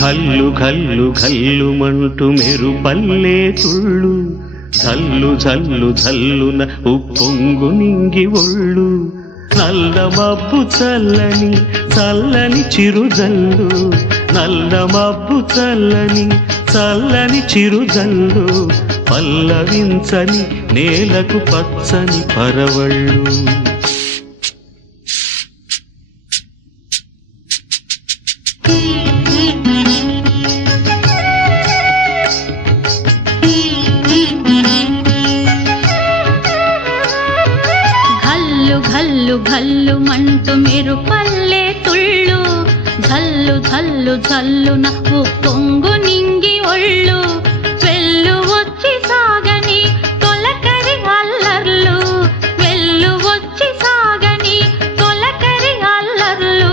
ఘల్లు ఘల్లు ఘల్లుమంటూ మెరుపల్లే తుళ్ళు జల్లు జల్లు జల్లున ఉప్పొంగు నింగి ఒళ్ళు నల్ల మబ్బు చల్లని చల్లని చిరుజల్లు నల్ల మబ్బు చల్లని చల్లని చిరుజల్లు పల్లవించని నేలకు పచ్చని పరవళ్ళు ఘల్లు ఘల్లు మంటూ మెరుపల్లే తుళ్ళు జల్లు జల్లు జల్లున ఉప్పొంగు నింగి ఒళ్ళు వెళ్ళు వచ్చి సాగని తొలకరి అల్లర్లు వెళ్ళు వచ్చి సాగని తొలకరి అల్లర్లు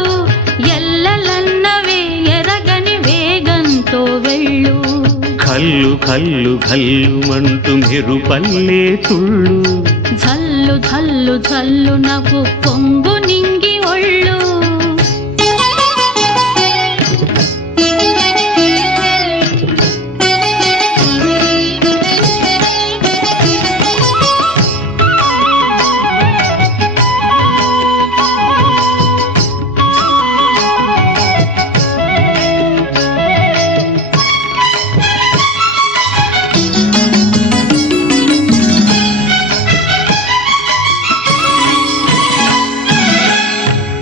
ఎల్లలన్నవే ఎరగని వేగంతో వెళ్ళు కల్లు కల్లు కల్లుమంటూ మెరుపల్లే తుళ్ళు జల్లు జల్లు జల్లు నవ్వు పొంగు నింగి ఒళ్ళు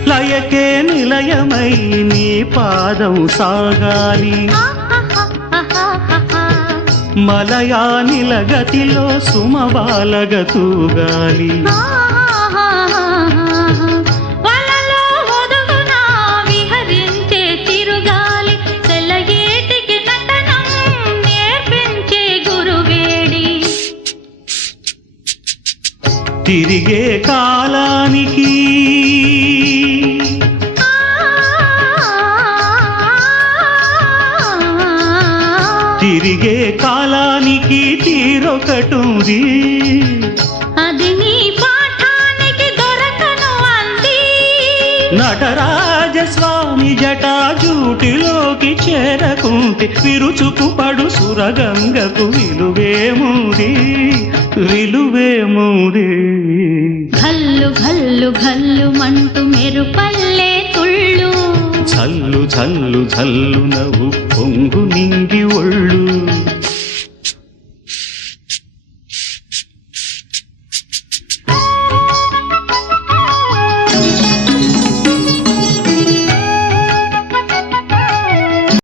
లయకే నిలయమై నీ పాదం సాగాలి మలయానిల గతిలో సుమబాలగతూగాలి వలలో ఒదుగునా విహరించే తిరుగాలి తెల్లయేటికి నటనం నేర్పించే గురువేడి తిరిగే కాలానికి తిరిగే కాలానికి తీరొకటుంది అది నీ పాఠానికి దొరకను అంది నటరాజస్వామి జటాజూటిలోకి చేరకుంటే విరుచుకు పడు సురగంగకు విలువేముది విలువేముది ఘల్లు ఘల్లు ఘల్లు మంటూ మెరుపల్లే తుళ్ళు జల్లు జల్లు జల్లున ఉప్పొంగు నింగి